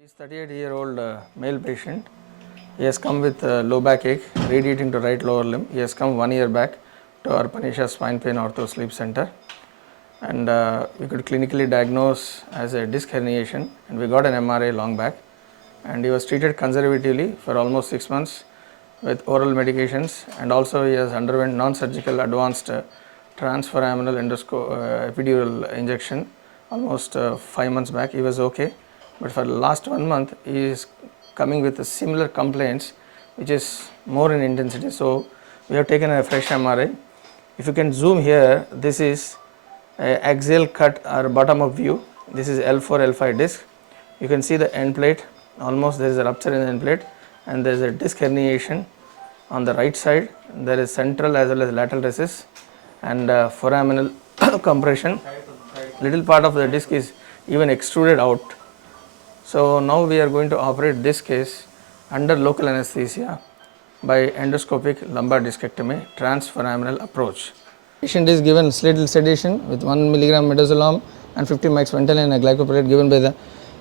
He is 38-year-old male patient. He has come with low back ache, radiating to right lower limb. He has come 1 year back to our Panisha Spine Pain Ortho Sleep Center, and we could clinically diagnose as a disc herniation, and we got an MRI long back, and he was treated conservatively for almost 6 months with oral medications, and also he has underwent non-surgical advanced transforaminal epidural injection almost 5 months back. He was okay, but for the last 1 month he is coming with similar complaints which is more in intensity. So we have taken a fresh MRI. If you can zoom here, this is axial cut or bottom up view. This is L4 L5 disc. You can see the end plate, almost there is a rupture in the end plate, and there is a disc herniation on the right side. There is central as well as lateral recess and foraminal compression. Little part of the disc is even extruded out. So now we are going to operate this case under local anesthesia by endoscopic lumbar discectomy transforaminal approach. Patient is given little sedation with 1 milligram midazolam and 50 mics Ventolin and glycopyrrolate given by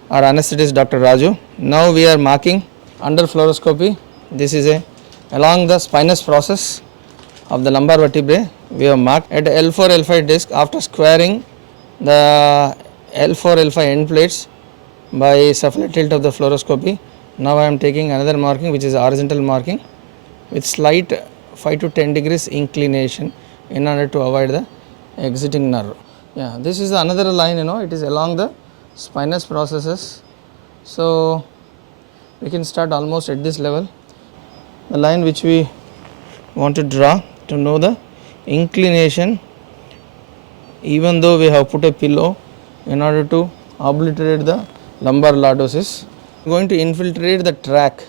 our anesthetist Dr. Raju. Now we are marking under fluoroscopy. This is along the spinous process of the lumbar vertebrae. We have marked at L4 L5 disc after squaring the L4 L5 end plates by cephalad tilt of the fluoroscopy. Now I am taking another marking which is horizontal marking with slight 5 to 10 degrees inclination in order to avoid the exiting nerve. Yeah, this is another line, it is along the spinous processes. So we can start almost at this level. The line which we want to draw to know the inclination, even though we have put a pillow in order to obliterate the lumbar lordosis. We are going to infiltrate the track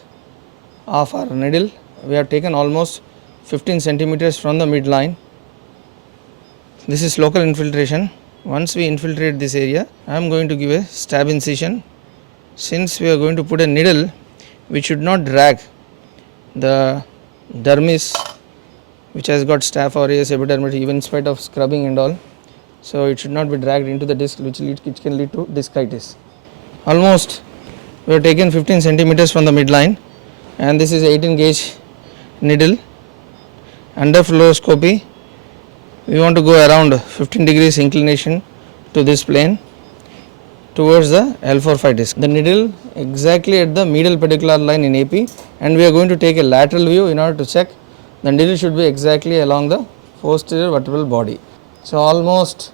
of our needle. We have taken almost 15 centimeters from the midline. This is local infiltration. Once we infiltrate this area, I am going to give a stab incision. Since we are going to put a needle which should not drag the dermis which has got staph aureus epidermis even in spite of scrubbing and all. So it should not be dragged into the disc which can lead to discitis. Almost we have taken 15 centimeters from the midline, and this is 18 gauge needle. Under fluoroscopy we want to go around 15 degrees inclination to this plane towards the L4-5 disc. The needle exactly at the medial pedicular line in AP, and we are going to take a lateral view in order to check the needle should be exactly along the posterior vertebral body. So almost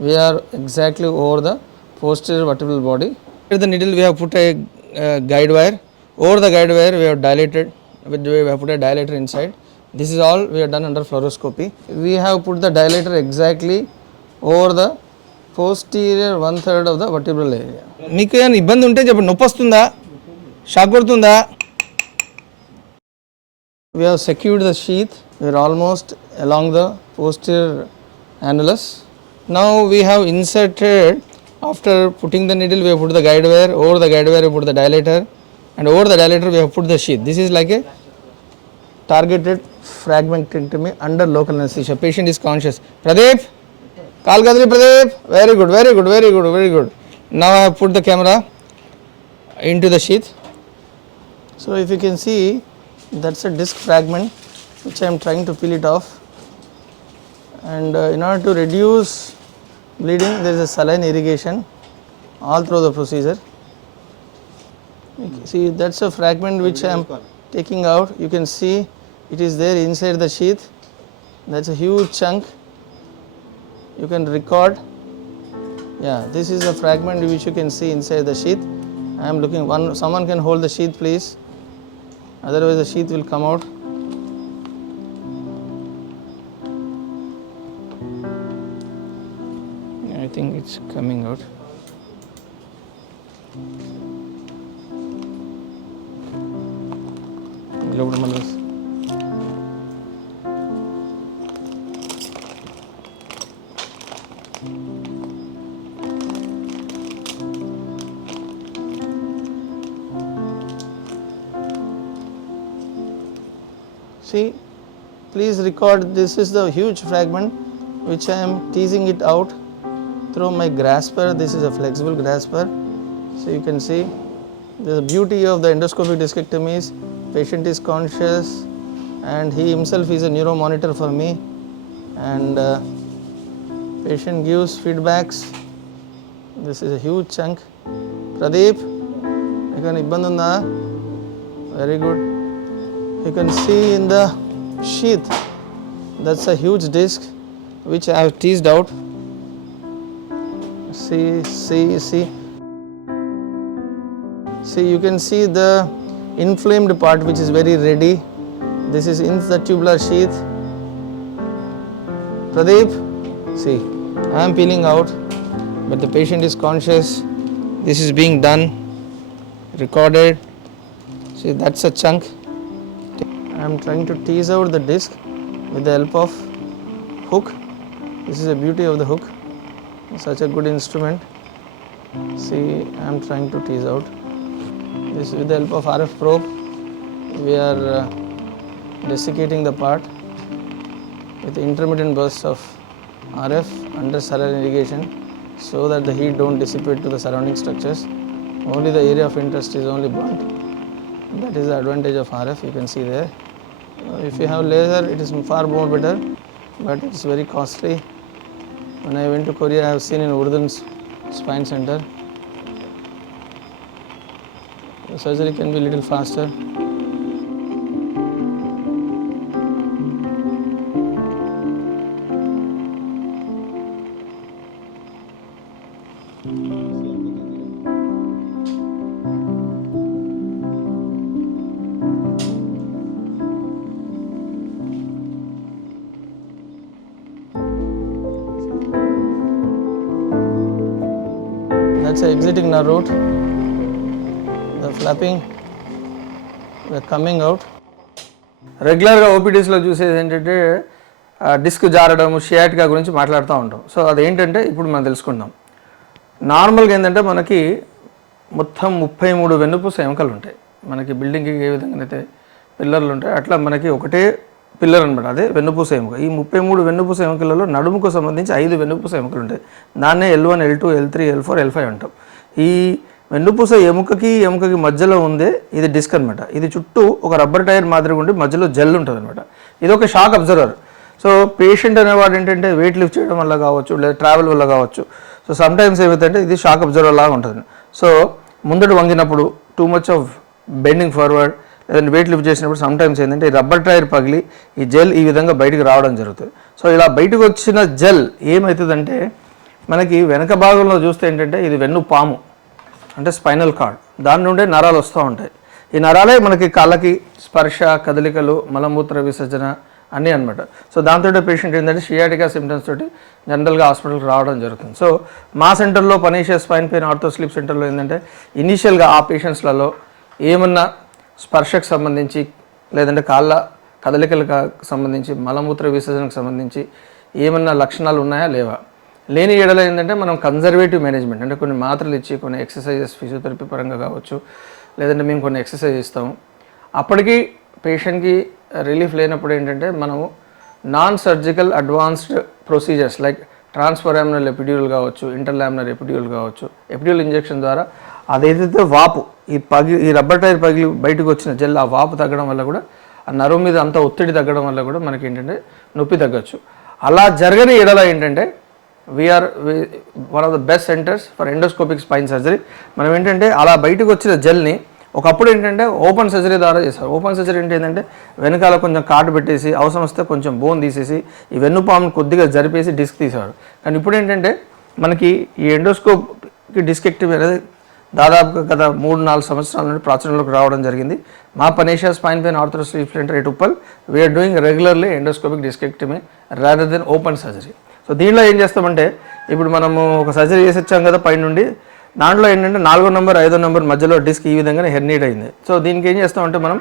we are exactly over the posterior vertebral body. Here the needle we have put a guide wire. Over the guide wire we have dilated, we have put a dilator inside. This is all we have done under fluoroscopy. We have put the dilator exactly over the posterior 1/3 of the vertebral area. మీకు ఏమైనా ఇబ్బంది ఉంటే చెప్పండి. నొప్పి వస్తుందా, షాక్ కొడుతుందా? We have secured the sheath. We are almost along the posterior annulus. Now we have inserted, after putting the needle we have put the guide wire, over the guide wire we put the dilator, and over the dilator we have put the sheath. This is like a targeted fragmentectomy under local anesthesia. Patient is conscious. Pradeep, Kal Kadri Pradeep, very good, very good, very good, very good. Now I have put the camera into the sheath. So if you can see, that's a disc fragment which I am trying to peel it off, and in order to reduce bleeding there is a saline irrigation all through the procedure. See, that's a fragment which I am taking out. You can see it is there inside the sheath. That's a huge chunk. You can record. Yeah, this is a fragment which you can see inside the sheath. I am looking, someone can hold the sheath please, otherwise the sheath will come out. I think it's coming out. See, please record, this is the huge fragment which I am teasing it out through my grasper. This is a flexible grasper, so you can see The beauty of the endoscopic discectomy is patient is conscious and he himself is a neuro monitor for me, and patient gives feedbacks. This is a huge chunk. Pradeep, you can ibbandi unda? Very good. You can see in the sheath, that's a huge disc which I have teased out. See, you can see the inflamed part which is very ready. This is in the tubular sheath. Pradeep, see, I am peeling out, but the patient is conscious. This is being done, recorded. See, that's a chunk. I am trying to tease out the disc with the help of hook. This is the beauty of the hook. Such a good instrument. See, I am trying to tease out. This with the help of RF probe. We are desiccating the part with intermittent bursts of RF under saline irrigation, so that the heat don't dissipate to the surrounding structures. Only the area of interest is only burnt. That is the advantage of RF, you can see there. If you have laser, it is far more better, but it is very costly. When I went to Korea, I have seen in 𝗲𝗏𝗧𝗏 spine center. The surgery can be little faster. That's the exiting nerve root. The flapping, the coming out. రెగ్యులర్గా ఓపీడీస్లో చూసేది ఏంటంటే డిస్క్ జారడం, షియాటికా గురించి మాట్లాడుతూ ఉంటాం. సో అదేంటంటే ఇప్పుడు మనం తెలుసుకుందాం. నార్మల్గా ఏంటంటే మనకి మొత్తం 33 వెన్నుపూస ఎముకలు ఉంటాయి. మనకి బిల్డింగ్కి ఏ విధంగా అయితే పిల్లర్లు ఉంటాయి అట్లా మనకి ఒకటే పిల్లర్ అనమాట, అదే వెన్నుపూస ఎముక. ఈ 33 వెన్నుపూస ఎముకలలో నడుముకు సంబంధించి 5 వెన్నుపూస ఎముకలు ఉంటాయి. దాన్నే L1, L2, L3, L4, L5 అంటాం. ఈ వెన్నుపూస ఎముకకి మధ్యలో ఉందే ఇది డిస్క్ అనమాట. ఇది చుట్టూ ఒక రబ్బర్ టైర్ మాదిరిగా ఉండి మధ్యలో జెల్ ఉంటుంది అనమాట. ఇది ఒక షాక్ అబ్జర్వర్. సో పేషెంట్ అనేవాడు ఏంటంటే వెయిట్ లిఫ్ట్ చేయడం వల్ల కావచ్చు, లేదా ట్రావెల్ వల్ల కావచ్చు. సో సమ్ టైమ్స్ ఏమైతే ఇది షాక్ అబ్జర్వర్ లాగా ఉంటుంది. సో ముందడు వంగినప్పుడు too much of bending forward, లేదంటే వెయిట్ లిఫ్ట్ చేసినప్పుడు సమ్ టైమ్స్ ఏంటంటే ఈ రబ్బర్ టైర్ పగిలి ఈ జెల్ ఈ విధంగా బయటికి రావడం జరుగుతుంది. సో ఇలా బయటకు వచ్చిన జెల్ ఏమవుతుందంటే మనకి వెనక భాగంలో చూస్తే ఏంటంటే ఇది వెన్ను పాము అంటే స్పైనల్ కార్డ్, దాని నుండే నరాలు వస్తూ ఉంటాయి. ఈ నరాలే మనకి కాళ్ళకి స్పర్శ, కదలికలు, మలమూత్ర విసర్జన అన్నీ అనమాట. సో దాంతో పేషెంట్ ఏంటంటే షియాటికా సిమ్టమ్స్ తోటి జనరల్గా హాస్పిటల్కి రావడం జరుగుతుంది. సో మా సెంటర్లో పనీషియస్ స్పైన్ పెయిన్ ఆర్థో స్లీప్ సెంటర్లో ఏంటంటే ఇనీషియల్గా ఆ పేషెంట్స్లలో ఏమన్నా స్పర్శకు సంబంధించి, లేదంటే కాళ్ళ కదలికలకు సంబంధించి, మలమూత్ర విసర్జనకు సంబంధించి ఏమన్నా లక్షణాలు ఉన్నాయా లేవా, లేని ఏడల ఏంటంటే మనం కన్జర్వేటివ్ మేనేజ్మెంట్ అంటే కొన్ని మాత్రలు ఇచ్చి, కొన్ని ఎక్సర్సైజెస్ ఫిజియోథెరపీ పరంగా కావచ్చు, లేదంటే మేము కొన్ని ఎక్సర్సైజ్ ఇస్తాము. అప్పటికి పేషెంట్కి రిలీఫ్ లేనప్పుడు ఏంటంటే మనము non surgical advanced procedures like transforaminal epidural కావచ్చు, ఇంటర్లామినర్ ఎపిడ్యూల్ కావచ్చు, ఎపిడ్యూల్ ఇంజెక్షన్ ద్వారా అదేదైతే వాపు ఈ రబ్బర్ టైర్ పగిలి బయటకు వచ్చిన జెల్ ఆ వాపు తగ్గడం వల్ల కూడా, ఆ నరువు మీద అంత ఒత్తిడి తగ్గడం వల్ల కూడా మనకి ఏంటంటే నొప్పి తగ్గచ్చు. అలా జరగని ఎడల ఏంటంటే we are one of the best centres for endoscopic spine surgery. మనం ఏంటంటే అలా బయటకు వచ్చిన జెల్ని ఒకప్పుడు ఏంటంటే ఓపెన్ సర్జరీ ద్వారా చేస్తారు. ఓపెన్ సర్జరీ అంటే ఏంటంటే వెనకాల కొంచెం కాటు పెట్టేసి, అవసరం వస్తే కొంచెం బోన్ తీసేసి, ఈ వెన్నుపామును కొద్దిగా జరిపేసి డిస్క్ తీసేవారు. కానీ ఇప్పుడు ఏంటంటే మనకి ఈ ఎండోస్కోప్కి డిస్కెక్టివ్ అనేది దాదాపుగా గత 3-4 సంవత్సరాల నుండి ప్రాచుర్యంలోకి రావడం జరిగింది. మా Panacea's spine pain ortho sleep centre at Uppal we are doing regularly endoscopic discectomy rather than open surgery. So దీనిలో ఏం చేస్తామంటే ఇప్పుడు మనము ఒక సర్జరీ చేసి వచ్చాం కదా పై నుండి, దాంట్లో ఏంటంటే 4వ నంబర్ 5వ నంబర్ మధ్యలో డిస్క్ ఈ విధంగా హెర్నియేట్ అయింది. సో దీనికి ఏం చేస్తామంటే మనం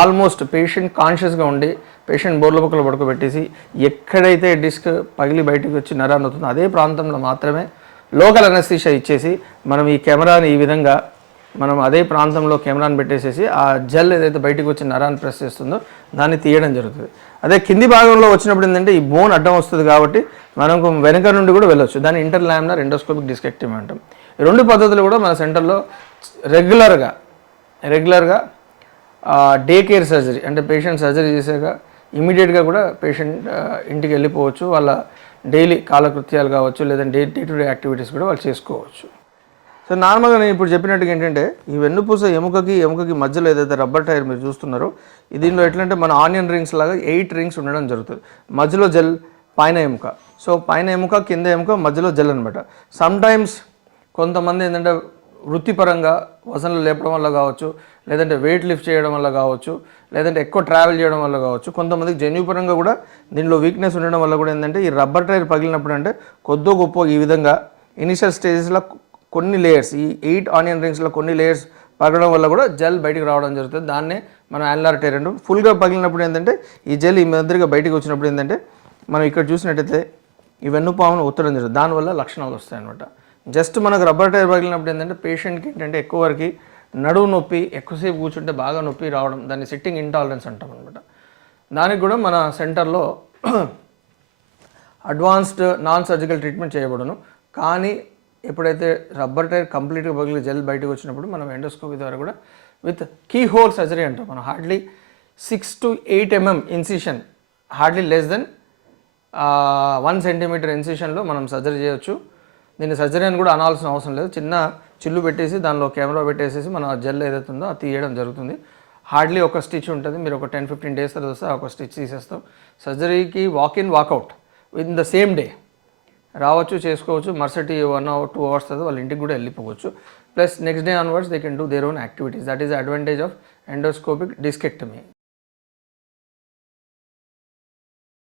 ఆల్మోస్ట్ పేషెంట్ కాన్షియస్గా ఉండి పేషెంట్ బోర్ల బొక్కలు పడుకోబెట్టేసి ఎక్కడైతే డిస్క్ పగిలి బయటకు వచ్చి నరాన్ని అవుతుందో అదే ప్రాంతంలో మాత్రమే లోకల్ అనస్థీషియా ఇచ్చేసి మనం ఈ కెమెరాని ఈ విధంగా మనం అదే ప్రాంతంలో కెమెరాని పెట్టేసేసి ఆ జెల్ ఏదైతే బయటకు వచ్చి నరాన్ని ప్రెస్ చేస్తుందో దాన్ని తీయడం జరుగుతుంది. అదే కింది భాగంలో వచ్చినప్పుడు ఏంటంటే ఈ బోన్ అడ్డం వస్తుంది కాబట్టి మనం వెనక నుండి కూడా వెళ్ళొచ్చు. దాన్ని ఇంటర్లామినర్ ఎండోస్కోపిక్ డిస్కెక్టమీ అంటాం. ఈ 2 పద్ధతులు కూడా మన సెంటర్లో రెగ్యులర్గా రెగ్యులర్గా డే కేర్ సర్జరీ అంటే పేషెంట్ సర్జరీ చేశాక ఇమీడియట్గా కూడా పేషెంట్ ఇంటికి వెళ్ళిపోవచ్చు, వాళ్ళ డైలీ కాలకృత్యాలు కావచ్చు లేదంటే డే టు డే యాక్టివిటీస్ కూడా వాళ్ళు చేసుకోవచ్చు. సో నార్మల్గా నేను ఇప్పుడు చెప్పినట్టుగా ఏంటంటే ఈ వెన్నుపూస ఎముకకి మధ్యలో ఏదైతే రబ్బర్ టైర్ మీరు చూస్తున్నారో దీనిలో ఎట్లంటే మన ఆనియన్ రింగ్స్ లాగా 8 రింగ్స్ ఉండడం జరుగుతుంది. మధ్యలో జెల్, పైన ఎముక. సో పైన ఎముక, కింద ఎముక, మధ్యలో జెల్ అనమాట. సమ్టైమ్స్ కొంతమంది ఏంటంటే వృత్తిపరంగా వజన్లు లేపడం వల్ల కావచ్చు, లేదంటే వెయిట్ లిఫ్ట్ చేయడం వల్ల కావచ్చు, లేదంటే ఎక్కువ ట్రావెల్ చేయడం వల్ల కావచ్చు, కొంతమందికి జన్యుపరంగా కూడా దీనిలో వీక్నెస్ ఉండడం వల్ల కూడా ఏంటంటే ఈ రబ్బర్ టైర్ పగిలినప్పుడు అంటే కొద్దో గొప్ప ఈ విధంగా ఇనిషియల్ స్టేజెస్లో కొన్ని లేయర్స్, ఈ 8 ఆనియన్ రింగ్స్లో కొన్ని లేయర్స్ పగలడం వల్ల కూడా జెల్ బయటికి రావడం జరుగుతుంది. దాన్నే మనం యాన్యులర్ టైర్ అంటాం. ఫుల్గా పగిలినప్పుడు ఏంటంటే ఈ జెల్ ఈ మాదిరిగా బయటికి వచ్చినప్పుడు ఏంటంటే మనం ఇక్కడ చూసినట్టయితే ఈ వెన్నుపామును ఒత్తడం జరుగుతుంది. దానివల్ల లక్షణాలు వస్తాయి అనమాట. జస్ట్ మనకు రబ్బర్ టైర్ పగిలినప్పుడు ఏంటంటే పేషెంట్కి ఏంటంటే ఎక్కువ వరకు నడువు నొప్పి, ఎక్కువసేపు కూర్చుంటే బాగా నొప్పి రావడం, దాన్ని సిట్టింగ్ ఇంటాలరెన్స్ అంటాం అనమాట. దానికి కూడా మన సెంటర్లో అడ్వాన్స్డ్ నాన్ సర్జికల్ ట్రీట్మెంట్ చేయబడును. కానీ ఎప్పుడైతే రబ్బర్ టైర్ కంప్లీట్గా పగిలి జెల్ బయటకు వచ్చినప్పుడు మనం ఎండోస్కోపీ ద్వారా కూడా విత్ కీ హోల్ సర్జరీ అంటాం. మనం హార్డ్లీ 6 to 8 mm incision, hardly less than 1 centimeter ఇన్సిషన్లో మనం సర్జరీ చేయొచ్చు. దీన్ని సర్జరీ అని కూడా అనాల్సిన అవసరం లేదు. చిన్న చిల్లు పెట్టేసి దానిలో కెమెరా పెట్టేసేసి మన జెల్ ఏదైతే ఉందో అది తీయడం జరుగుతుంది. హార్డ్లీ ఒక స్టిచ్ ఉంటుంది. మీరు ఒక 10-15 days తర్వాత వస్తే ఒక స్టిచ్ తీసేస్తాం. సర్జరీకి walk in walkout with the same day రావచ్చు, చేసుకోవచ్చు. మరుసటి 1 or 2 hours తర్వాత వాళ్ళ ఇంటికి కూడా వెళ్ళిపోవచ్చు. Plus next day onwards they can do their own activities. That is the advantage of endoscopic discectomy.